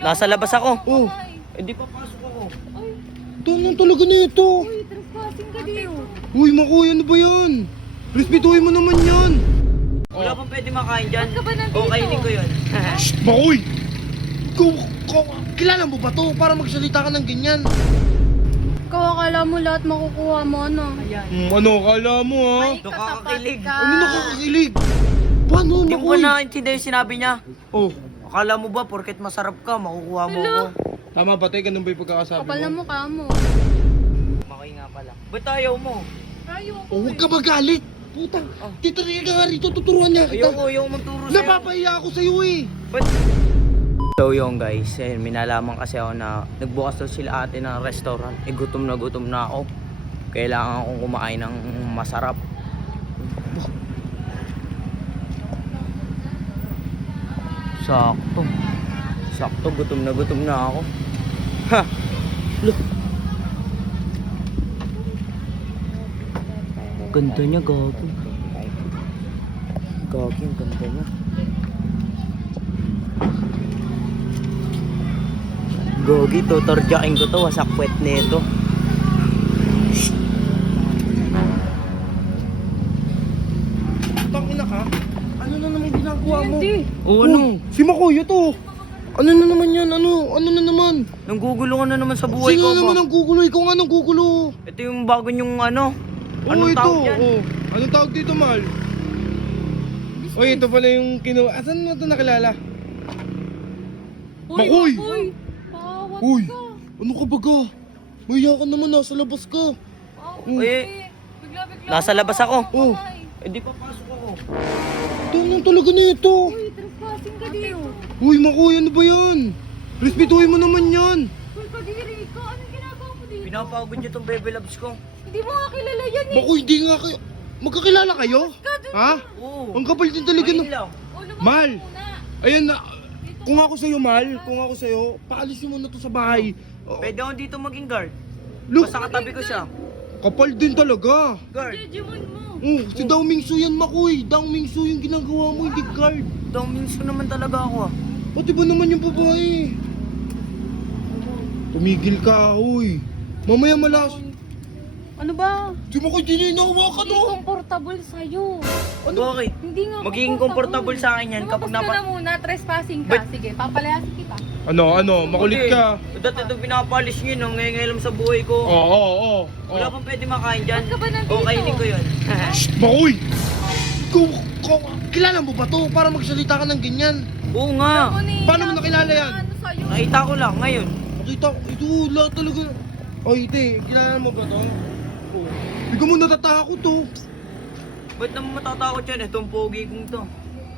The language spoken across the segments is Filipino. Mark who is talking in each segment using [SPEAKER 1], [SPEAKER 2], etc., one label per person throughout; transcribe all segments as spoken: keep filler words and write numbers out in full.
[SPEAKER 1] Nasa labas ako.
[SPEAKER 2] Oh,
[SPEAKER 1] Eh di papasok ako.
[SPEAKER 3] Ay,
[SPEAKER 2] tanong talaga na ito.
[SPEAKER 3] uy, trespassing ka dito.
[SPEAKER 2] Uy, Makoy, ano ba yan? Respetuhin mo naman yan.
[SPEAKER 1] Wala pang pwede makain dyan.
[SPEAKER 3] Ba't ka ba nandito?
[SPEAKER 1] O, kainin ko yun.
[SPEAKER 2] Makoy! Ikaw, ikaw, kilala mo ba to? Para magsalita ka ng ganyan.
[SPEAKER 3] Ikaw akala mo lahat makukuha mo, ano?
[SPEAKER 1] Ayan.
[SPEAKER 2] Hmm, ano, akala mo ha?
[SPEAKER 3] May
[SPEAKER 1] Doon
[SPEAKER 3] katapat
[SPEAKER 1] kakakilig.
[SPEAKER 3] ka.
[SPEAKER 2] Ano nakakakilig? Paano,
[SPEAKER 1] Hindi mo
[SPEAKER 2] Makoy?
[SPEAKER 1] ba naintindihan yung sinabi niya?
[SPEAKER 2] Oh,
[SPEAKER 1] Akala mo ba, porket masarap ka, makukuha mo
[SPEAKER 3] Hello?
[SPEAKER 1] ako?
[SPEAKER 2] tama ba tayo? Ganun ba yung pagkakasabi
[SPEAKER 3] Kapal na
[SPEAKER 2] mo?
[SPEAKER 3] mukha mo.
[SPEAKER 1] Makay nga pala. Ba't ayaw mo?
[SPEAKER 3] Ayoko.
[SPEAKER 2] Oh, huwag ka magalit. Putang,
[SPEAKER 1] Oh.
[SPEAKER 2] titiriya ka nga rito, tuturuan niya kita.
[SPEAKER 1] Ayoko, ayaw magturo sa'yo.
[SPEAKER 2] Napapahiya ako sa'yo eh.
[SPEAKER 1] Ba't? So yung guys, eh, minalaman kasi ako na nagbukas daw sila ate ng restaurant. Eh gutom na gutom na ako. Kailangan akong kumain ng masarap. Sakto. Sakto, gutom na gutom na ako. Ha! Look. Ganda niya, gagi. Gagi, ang ganda niya. Gogi, tutorjakin ko to, wasak puwet nito.
[SPEAKER 2] Tangina ka? Ano na naman ginagawa mo?
[SPEAKER 3] Hindi.
[SPEAKER 1] O ano?
[SPEAKER 2] Oh, si Makoy, ito. Ano na naman yan? Ano? Ano na naman?
[SPEAKER 1] Nanggugulo ka na naman sa buhay
[SPEAKER 2] Sino
[SPEAKER 1] ko
[SPEAKER 2] na naman
[SPEAKER 1] ba?
[SPEAKER 2] ang gugulo? Ikaw nga nang gugulo.
[SPEAKER 1] Ito yung bago yung ano.
[SPEAKER 2] Oo,
[SPEAKER 1] Anong
[SPEAKER 2] ito.
[SPEAKER 1] tawag yan?
[SPEAKER 2] Oh. Anong tawag dito, Mal? Oy, ito pala yung kinu... Asan mo ito nakilala?
[SPEAKER 3] Uy,
[SPEAKER 2] Makoy!
[SPEAKER 3] Makoy! Pawat
[SPEAKER 2] Uy!
[SPEAKER 3] ka.
[SPEAKER 2] Ano ka baga? Maya ka naman, nasa labas ka.
[SPEAKER 3] Pawat
[SPEAKER 2] Uy.
[SPEAKER 3] ka eh. Bigla-bigla
[SPEAKER 1] Nasa
[SPEAKER 3] ka.
[SPEAKER 1] labas ako.
[SPEAKER 2] Oh.
[SPEAKER 3] Ay.
[SPEAKER 1] Eh di papasok ako.
[SPEAKER 2] Tanong talaga na ito.
[SPEAKER 3] Uy, trespassing ka dito.
[SPEAKER 2] Uy, Makoy, ano ba yan? Respetuhin mo naman yan.
[SPEAKER 3] Uy, kadiri ka. Anong ginagawa mo dito?
[SPEAKER 1] Pinapagod niyo tong baby loves ko.
[SPEAKER 3] Hindi mo nga kilala yan eh.
[SPEAKER 2] Makoy, di nga kayo... Magkakilala kayo? Ha?
[SPEAKER 1] Oo.
[SPEAKER 2] Ang kapal din talaga
[SPEAKER 1] Ngayon
[SPEAKER 2] no.
[SPEAKER 1] lang.
[SPEAKER 3] O, lumabas
[SPEAKER 2] Mal!
[SPEAKER 3] ka muna.
[SPEAKER 2] Ayan na. Kung ako sa'yo, Mal, kung ako sa'yo, paalisin mo na to sa bahay. Oh,
[SPEAKER 1] Pwede ako dito maging guard.
[SPEAKER 2] look,
[SPEAKER 1] Basta katabi ko siya.
[SPEAKER 2] kapal din talaga.
[SPEAKER 1] Guard.
[SPEAKER 3] Jejemon mo.
[SPEAKER 2] Oh, si Dao Mingsu yan, Makoy. Dao Mingsu yung ginagawa mo, hindi guard.
[SPEAKER 1] Dominso naman talaga ako ah.
[SPEAKER 2] Pati ba naman yung babae? Tumigil ka, uy. Mamaya malas.
[SPEAKER 3] Ano ba?
[SPEAKER 2] Si Makoy, di na inahawakan,
[SPEAKER 3] Hindi
[SPEAKER 2] oh.
[SPEAKER 3] comfortable sa'yo.
[SPEAKER 1] Bakit?
[SPEAKER 3] Hindi nga
[SPEAKER 1] Magiging comfortable sa akin yan kapag
[SPEAKER 3] Lumabas ka
[SPEAKER 1] napa-
[SPEAKER 3] na muna, trespassing ka.
[SPEAKER 1] Ba't-
[SPEAKER 3] Sige, papalayasin kita.
[SPEAKER 2] Ano, ano, makulit ka.
[SPEAKER 1] Dati ito pinapalis niyo nang ngayon sa buhay ko.
[SPEAKER 2] Oo, oo, oo.
[SPEAKER 1] Wala pang pwede makain dyan.
[SPEAKER 3] Ba't ka ba nandito?
[SPEAKER 1] O, kainin ko yun.
[SPEAKER 2] Makoy! Ikaw, ikaw, kilala mo ba to? Para magsalita ka ng ganyan.
[SPEAKER 1] Oo nga.
[SPEAKER 3] Ako ni-
[SPEAKER 2] Paano mo nakilala yan?
[SPEAKER 3] Ano sa'yo?
[SPEAKER 1] Nakita ko lang ngayon.
[SPEAKER 2] Nakita ko, ito, lahat talaga. Oy, ite, kilala mo ba to? Oh. Hindi ka mo natatakot to.
[SPEAKER 1] Ba't naman matatakot yan? Itong pogi kong to.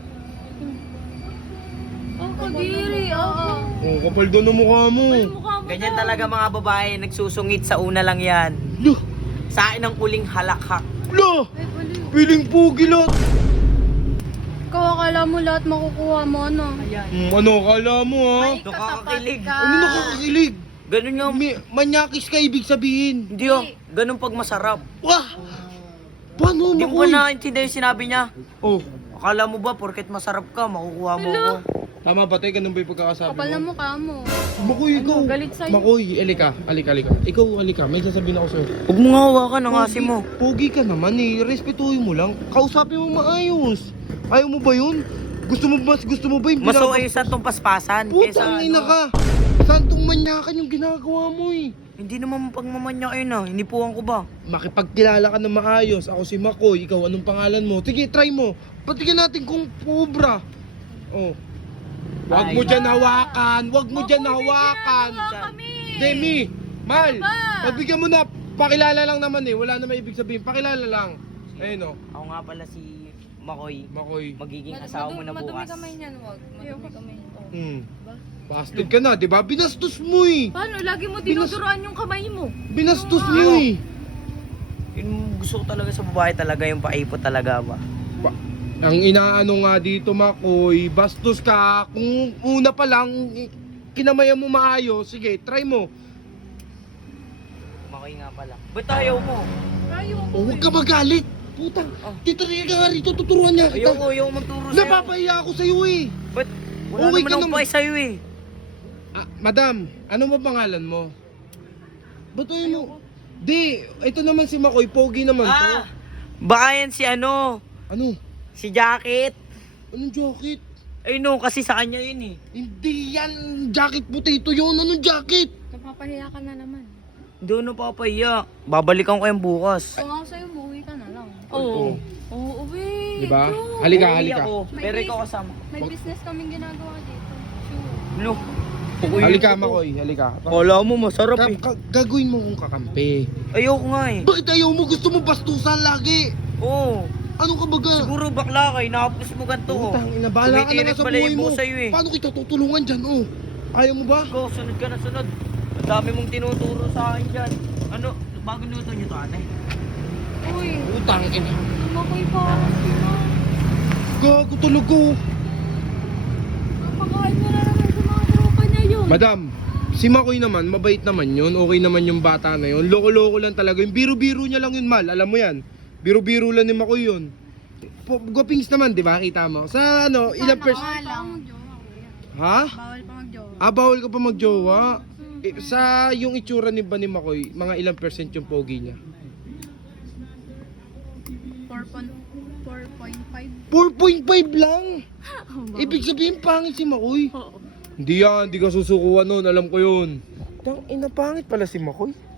[SPEAKER 3] Ang kadiri, oo.
[SPEAKER 2] Oh, kapal doon ang mukha mo.
[SPEAKER 3] Ay, mukha mo
[SPEAKER 1] Ganyan
[SPEAKER 3] daw.
[SPEAKER 1] talaga mga babae, nagsusungit sa una lang yan.
[SPEAKER 2] Lo,
[SPEAKER 1] Sa akin ang uling halakhak.
[SPEAKER 2] lo,
[SPEAKER 3] Ay, baliw.
[SPEAKER 2] piling pugi lahat.
[SPEAKER 3] Ikaw akala mo lahat makukuha mo, ano?
[SPEAKER 1] Ayan.
[SPEAKER 2] Hmm, ano, akala mo ha?
[SPEAKER 3] May
[SPEAKER 1] Doon
[SPEAKER 3] katapat
[SPEAKER 1] kakakilig.
[SPEAKER 3] ka.
[SPEAKER 2] Ano nakakakilig?
[SPEAKER 1] Ganun nga.
[SPEAKER 2] May, manyakis ka ibig sabihin.
[SPEAKER 1] Hindi oh. Ganun pag masarap.
[SPEAKER 2] Wah! Paano,
[SPEAKER 1] Hindi mo ba
[SPEAKER 2] Makoy?
[SPEAKER 1] naintindihan yung sinabi niya?
[SPEAKER 2] Oh,
[SPEAKER 1] Akala mo ba, porket masarap ka, makukuha mo
[SPEAKER 3] Hello?
[SPEAKER 1] ako.
[SPEAKER 2] tama ba tayo? Ganun ba yung pagkakasabi
[SPEAKER 3] Kapal na
[SPEAKER 2] mo?
[SPEAKER 3] mukha mo.
[SPEAKER 2] Makoy, ikaw.
[SPEAKER 3] Ano, galit sa'yo?
[SPEAKER 2] Makoy, alika, alika, alika. Ikaw, alika, may sasabihin ako sa'yo.
[SPEAKER 1] Huwag mo nga hawakan ang asim mo.
[SPEAKER 2] Pogi ka naman eh, respetuhin mo lang. Kausapin mo maayos. Ayaw mo ba yun? Gusto mo ba, gusto mo ba yung
[SPEAKER 1] Mas
[SPEAKER 2] ginagawa-
[SPEAKER 1] ayusan tong paspasan.
[SPEAKER 2] Putang ina
[SPEAKER 1] ano.
[SPEAKER 2] ka! Santong manyakan yung ginagawa mo eh.
[SPEAKER 1] Hindi naman pagmamanya kayo na, hinipuan ko ba?
[SPEAKER 2] Makipagkilala ka na maayos. Ako si Makoy, ikaw anong pangalan mo? Sige, try mo. Patigyan natin kung pubra. Oh. Huwag
[SPEAKER 1] Ay.
[SPEAKER 2] mo dyan hawakan. Huwag mo dyan
[SPEAKER 3] Makoy, may
[SPEAKER 2] hawakan.
[SPEAKER 3] ginagawa kami.
[SPEAKER 2] Demi, Mal,
[SPEAKER 3] Ano ba?
[SPEAKER 2] pagbigyan mo na. Pakilala lang naman eh. Wala na may ibig sabihin. Pakilala lang. Ayun oh.
[SPEAKER 1] Ako nga pala si Makoy,
[SPEAKER 2] Makoy.
[SPEAKER 1] magiging
[SPEAKER 3] Mad-
[SPEAKER 1] asawa mo
[SPEAKER 3] madu-
[SPEAKER 1] na
[SPEAKER 3] Madumi
[SPEAKER 1] bukas.
[SPEAKER 3] kamay niyan, wag. Madumi kamay. Oh.
[SPEAKER 2] Hmm.
[SPEAKER 3] Diba?
[SPEAKER 2] Bastard ka na, di ba? Binastos mo eh.
[SPEAKER 3] Paano? Lagi mo dinuduruan yung kamay mo.
[SPEAKER 2] Binastos
[SPEAKER 3] Ano
[SPEAKER 2] mo
[SPEAKER 3] nga?
[SPEAKER 2] eh.
[SPEAKER 1] Yun gusto ko talaga sa babae talaga, yung paipot talaga ba?
[SPEAKER 2] Pa- ang inaano nga dito, Makoy, bastos ka. Kung una pa lang, i- kinamayan mo maayos, sige, try mo.
[SPEAKER 1] Makoy nga pala. Ba't ayaw mo?
[SPEAKER 3] Ayaw mo.
[SPEAKER 2] Oh, huwag ka magalit. Putang,
[SPEAKER 1] Oh.
[SPEAKER 2] titiriya ka nga rito, tuturuan niya kita.
[SPEAKER 1] Ayoko, ayoko magturo sa'yo.
[SPEAKER 2] Napapahiya ako sa'yo eh.
[SPEAKER 1] Ba't? Wala
[SPEAKER 2] Uwi
[SPEAKER 1] naman
[SPEAKER 2] ka
[SPEAKER 1] akong
[SPEAKER 2] naman.
[SPEAKER 1] pake sa'yo eh.
[SPEAKER 2] Ah, madam, ano ba pangalan mo? Ba't ayaw mo? Di, ito naman si Makoy, pogi naman to.
[SPEAKER 1] Ah! Baka yan si ano?
[SPEAKER 2] Ano?
[SPEAKER 1] Si Jacket.
[SPEAKER 2] Anong jacket?
[SPEAKER 1] Ay no, kasi sa kanya yun eh.
[SPEAKER 2] Hindi yan jacket potato yun. Anong jacket?
[SPEAKER 3] Napapahiya ka na naman.
[SPEAKER 1] Doon na papaya. Babalikan ko yan bukas.
[SPEAKER 3] Kung ako sa'yo, umuwi ka na lang.
[SPEAKER 2] Oo.
[SPEAKER 3] Oo, uwi.
[SPEAKER 2] Diba?
[SPEAKER 3] True.
[SPEAKER 2] Halika,
[SPEAKER 1] Uuwi
[SPEAKER 2] halika.
[SPEAKER 1] ako,
[SPEAKER 3] May
[SPEAKER 1] pero
[SPEAKER 3] bis-
[SPEAKER 1] ikaw kasama.
[SPEAKER 3] May
[SPEAKER 2] Wag-
[SPEAKER 3] business kaming ginagawa dito. Sure.
[SPEAKER 1] No.
[SPEAKER 2] Halika, Makoy, halika.
[SPEAKER 1] Kala mo masarap
[SPEAKER 2] Ka-
[SPEAKER 1] eh.
[SPEAKER 2] ka- gagawin mo kung kakampi.
[SPEAKER 1] Ayoko nga eh.
[SPEAKER 2] Bakit ayaw mo? Gusto mo bastusan lagi?
[SPEAKER 1] Oo.
[SPEAKER 2] Ano ka baga?
[SPEAKER 1] Siguro bakla kay, nakapos mo ganito oh.
[SPEAKER 2] Utang, ina, bahala ka na nga
[SPEAKER 1] Tumitirik
[SPEAKER 2] sa
[SPEAKER 1] pala
[SPEAKER 2] buhay
[SPEAKER 1] yung
[SPEAKER 2] mo.
[SPEAKER 1] buhok sa'yo eh.
[SPEAKER 2] Paano kita tutulungan dyan, oh? Ayaw mo ba?
[SPEAKER 1] Go, sunod ka na sunod. Ang dami mong tinuturo sa akin dyan. Ano, bago nuto nyo to ate?
[SPEAKER 3] Uy,
[SPEAKER 2] Utang, ina.
[SPEAKER 3] makoy pa. Sino?
[SPEAKER 2] Gago, tulog ko.
[SPEAKER 3] Napakain mo na naman sa mga tropa niya yun.
[SPEAKER 2] Madam, si Makoy naman, mabait naman yun. Okay naman yung bata na yun. Loko-loko lang talaga. Yung biro-biro niya lang yun, Mal. Alam mo yan. Biro-biro lang ni Makoy yun. Po- Gwapings naman, di ba? Kita mo. Sa ano, ilang pers...
[SPEAKER 3] Bawal pa magjowa, kuya.
[SPEAKER 2] Ha?
[SPEAKER 3] Bawal pa magjowa.
[SPEAKER 2] Ah, bawal ka pa magjowa. Eh, sa yung itsura ni ba ni Makoy, mga ilang percent yung pogi niya?
[SPEAKER 3] four point five.
[SPEAKER 2] four point five lang!
[SPEAKER 3] Oh,
[SPEAKER 2] Ibig sabihin, pangit si Makoy.
[SPEAKER 3] Oo.
[SPEAKER 2] Hindi yan, hindi ka susukuan nun. Alam ko yun. Tang ina, pangit pala si Makoy.